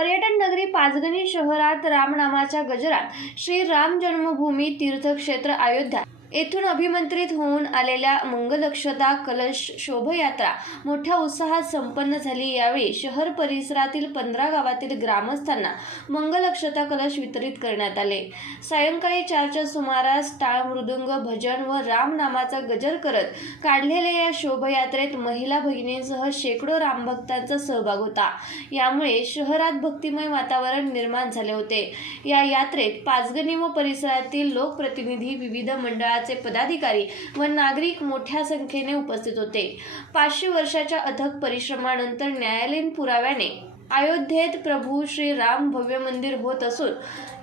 पर्यटन नगरी पाचगणी शहरात रामनामाच्या गजरात श्री राम जन्मभूमी तीर्थक्षेत्र अयोध्या. येथून अभिमंत्रित होऊन आलेल्या मंगलक्षता कलश शोभयात्रा मोठ्या उत्साहात संपन्न झाली. यावेळी शहर परिसरातील पंधरा गावातील ग्रामस्थांना मंगलक्षता कलश वितरित करण्यात आले. सायंकाळी चारच्या सुमारास टाळ मृदुंग भजन व रामनामाचा गजर करत काढलेल्या या शोभयात्रेत महिला भगिनींसह शेकडो रामभक्तांचा सहभाग होता. यामुळे शहरात भक्तिमय वातावरण निर्माण झाले होते. या यात्रेत पाचगणी व परिसरातील लोकप्रतिनिधी विविध मंडळात मंडळाचे पदाधिकारी व नागरिक मोठ्या संख्येने उपस्थित होते. पाचशे वर्षाच्या अथक परिश्रमानंतर न्यायालयीन पुराव्याने अयोध्येत प्रभू श्री राम भव्य मंदिर होत असून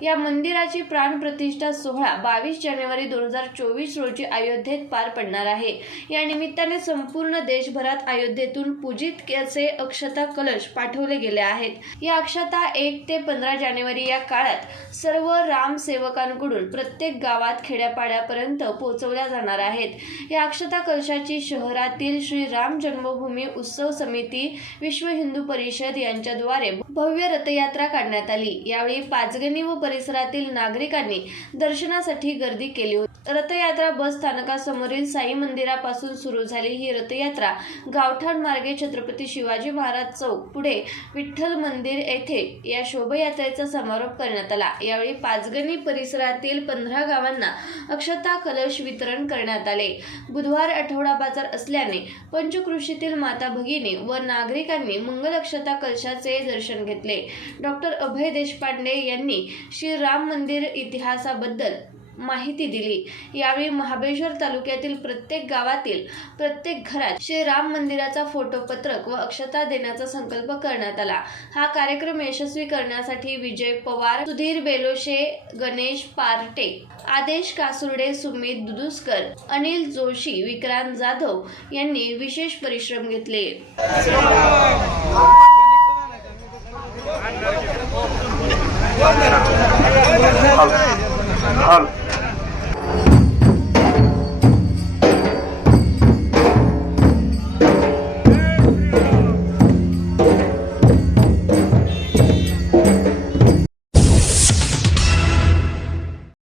या मंदिराची प्राणप्रतिष्ठा सोहळा बावीस जानेवारी दोन हजार चोवीस रोजी अयोध्येत पार पडणार आहे. या निमित्ताने संपूर्ण देशभरात अयोध्येतून पूजित असे अक्षता कलश पाठवले गेले आहेत. या अक्षता एक ते पंधरा जानेवारी या काळात सर्व राम सेवकांकडून प्रत्येक गावात खेड्यापाड्यापर्यंत पोहोचवल्या जाणार आहेत. या अक्षता कलशाची शहरातील श्री राम जन्मभूमी उत्सव समिती विश्व हिंदू परिषद यांच्याद्वारे भव्य रथयात्रा काढण्यात आली. यावेळी पाचगणी व परिसरातील नागरिकांनी दर्शनासाठी गर्दी केली होती. रथयात्रा बस स्थानकासमोरील साई मंदिरापासून सुरू झाली. ही रथयात्रा गावठाण मार्गे छत्रपती शिवाजी महाराज चौक पुढे विठ्ठल मंदिर येथे या शोभायात्रेचा समारोप करण्यात आला. यावेळी पाचगणी परिसरातील पंधरा गावांना अक्षता कलश वितरण करण्यात आले. बुधवार आठवडा बाजार असल्याने पंचकृषीतील माता भगिनी व नागरिकांनी मंगल अक्षता कलशाचे दर्शन घेतले. डॉक्टर अभय देशपांडे यांनी श्री राम मंदिर इतिहासाबद्दल माहिती दिली. यावेळी महाबळेश्वर तालुक्यातील प्रत्येक गावातील प्रत्येक घरात श्री राम मंदिराचा फोटो पत्रक व अक्षता देण्याचा संकल्प करण्यात आला. हा कार्यक्रम यशस्वी करण्यासाठी विजय पवार सुधीर बेलोशे गणेश पार्टे आदेश कासुर्डे सुमित दुदुस्कर अनिल जोशी विक्रांत जाधव यांनी विशेष परिश्रम घेतले. هل هل